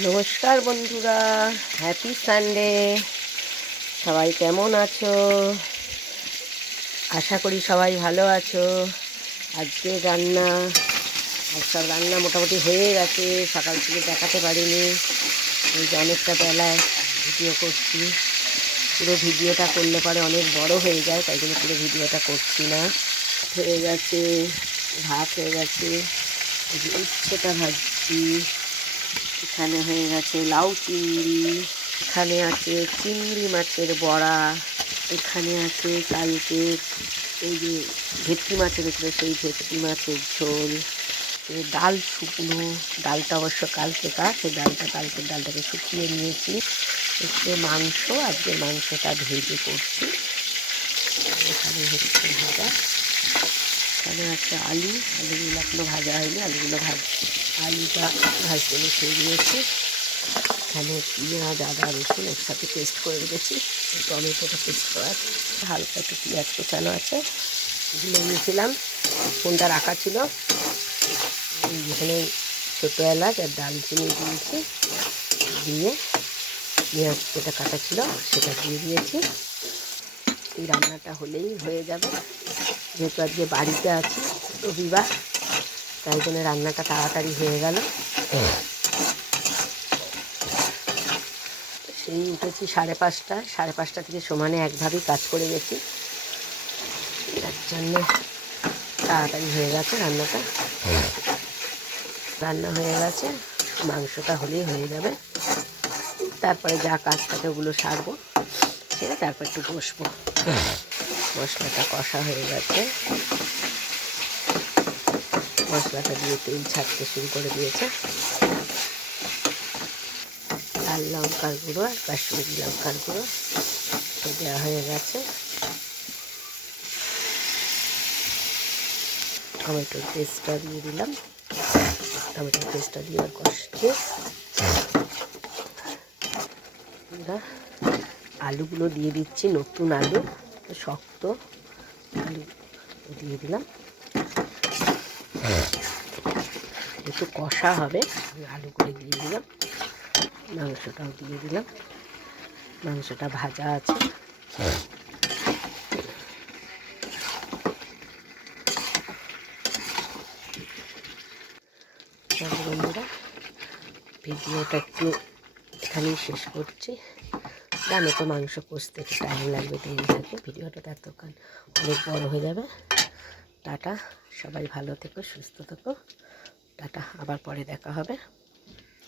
নমস্কার বন্ধুরা, happy Sunday. সবাই কেমন আছো? আশা করি সবাই ভালো আছো। আজকে সব রান্না মোটামুটি হয়ে গেছে। সকাল থেকে দেখাতে পারিনি, এই যে অনেকটা বেলায় ভিডিও করছি। পুরো ভিডিওটা করলে পরে অনেক বড় হয়ে যায়, তাই জন্য পুরো ভিডিওটা করছি না। হয়ে গেছে, ভাত হয়ে গেছে, উচ্ছেটা ভাজছি। এখানে হয়ে গেছে লাউ চিংড়ি, এখানে আছে চিংড়ি মাছের বড়া, এখানে আছে কালকে এই যে ভেটকি মাছের উপরে সেই ভেটকি মাছের ঝোল, ডাল শুকনো, ডালটা অবশ্য কালকেকার, সেই ডালটাকে শুকিয়ে নিয়েছি। একটু মাংস, আজকের মাংসটা ভেজে করছি। এখানে হচ্ছে ভাজা, এখানে আছে আলুগুলো এখনো ভাজা হয়নি, আলুটা ভাজতে বসিয়ে দিয়েছি। এখানে পেঁয়াজ আদা রসুন একসাথে পেস্ট করে রেখেছি, টমেটোটা পেস্ট করা আছে, হালকা একটু পেঁয়াজ কোচানো আছে, এগুলো নিয়েছিলাম। ফোনটা রাখা ছিল, যেখানে ছোটো এলাচ আর দালচিনি দিয়েছি, দিয়ে পেঁয়াজ যেটা কাটা ছিল সেটা দিয়ে দিয়েছি। এই রান্নাটা হলেই হয়ে যাবে, যেহেতু আজকে বাড়িতে আছি, রবিবার, তাই জন্য রান্নাটা তাড়াতাড়ি হয়ে গেল। সেই উঠেছি 5:30, 5:30 থেকে সমানে একভাবেই কাজ করে গেছি, তার জন্য তাড়াতাড়ি হয়ে গেছে রান্নাটা। রান্না হয়ে গেছে, মাংসটা হলেই হয়ে যাবে। তারপরে যা কাজ থাকে ওগুলো সারবো, সেরে তারপর একটু বসবো। মশলাটা কষা হয়ে গেছে, মশলাটা দিয়ে তেল ছাড়তে শুরু করে দিয়েছে। লাল লঙ্কার গুঁড়ো আর কাশ্মীরি লঙ্কার গুঁড়ো দেওয়া হয়ে গেছে। টমেটোর পেস্টটা দিয়ে দিলাম, টমেটোর পেস্টটা দিয়ে আর কষছে। আলুগুলো দিয়ে দিচ্ছি, নতুন আলু, শক্ত আলু দিয়ে দিলাম। একটু কষা হবে, আলুগুলো দিয়ে দিলাম, মাংসটাও দিয়ে দিলাম। মাংসটা ভাজা আছে। বন্ধুরা, ভিডিওটা একটু এখানেই শেষ করছি। জানো তো মাংস কষতে একটু টাইম লাগবে, দেরি থাকে, ভিডিওটা এতক্ষণ অনেক বড় হয়ে যাবে। টাটা, সবাই ভালো থেকো, সুস্থ থেকো, টাটা, আবার পরে দেখা হবে।